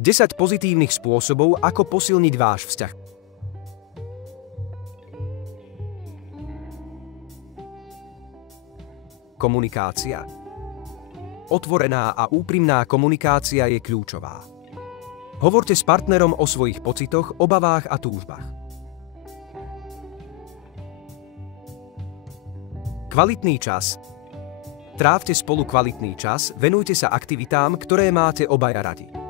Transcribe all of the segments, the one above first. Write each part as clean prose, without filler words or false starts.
10 pozitívnych spôsobov, ako posilniť váš vzťah. Komunikácia. Otvorená a úprimná komunikácia je kľúčová. Hovorte s partnerom o svojich pocitoch, obavách a túžbách. Kvalitný čas. Trávte spolu kvalitný čas, venujte sa aktivitám, ktoré máte obaja radi.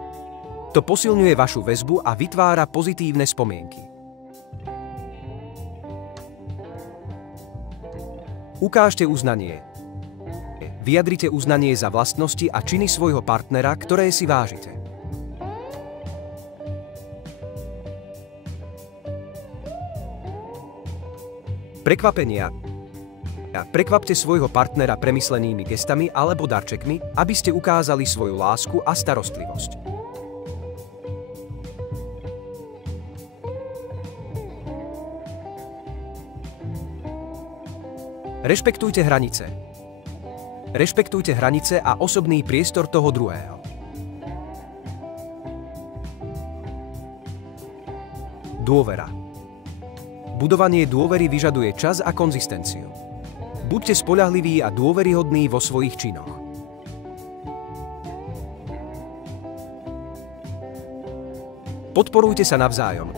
To posilňuje vašu väzbu a vytvára pozitívne spomienky. Ukážte uznanie. Vyjadrite uznanie za vlastnosti a činy svojho partnera, ktoré si vážite. Prekvapenia. Prekvapte svojho partnera premyslenými gestami alebo darčekmi, aby ste ukázali svoju lásku a starostlivosť. Rešpektujte hranice. Rešpektujte hranice a osobný priestor toho druhého. Dôvera. Budovanie dôvery vyžaduje čas a konzistenciu. Buďte spoľahliví a dôveryhodní vo svojich činoch. Podporujte sa navzájom.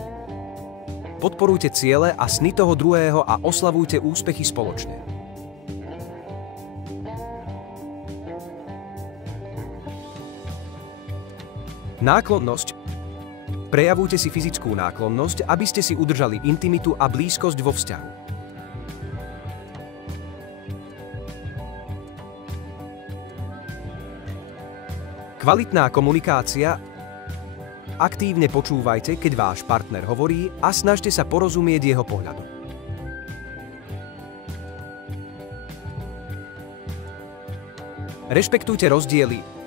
Podporujte ciele a sny toho druhého a oslavujte úspechy spoločne. Náklonnosť. Prejavujte si fyzickú náklonnosť, aby ste si udržali intimitu a blízkosť vo vzťahu. Kvalitná komunikácia. Aktívne počúvajte, keď váš partner hovorí a snažte sa porozumieť jeho pohľadu. Rešpektujte rozdiely.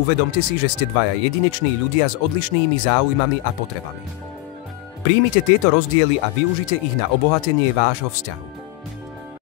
Uvedomte si, že ste dvaja jedineční ľudia s odlišnými záujmami a potrebami. Príjmite tieto rozdiely a využite ich na obohatenie vášho vzťahu.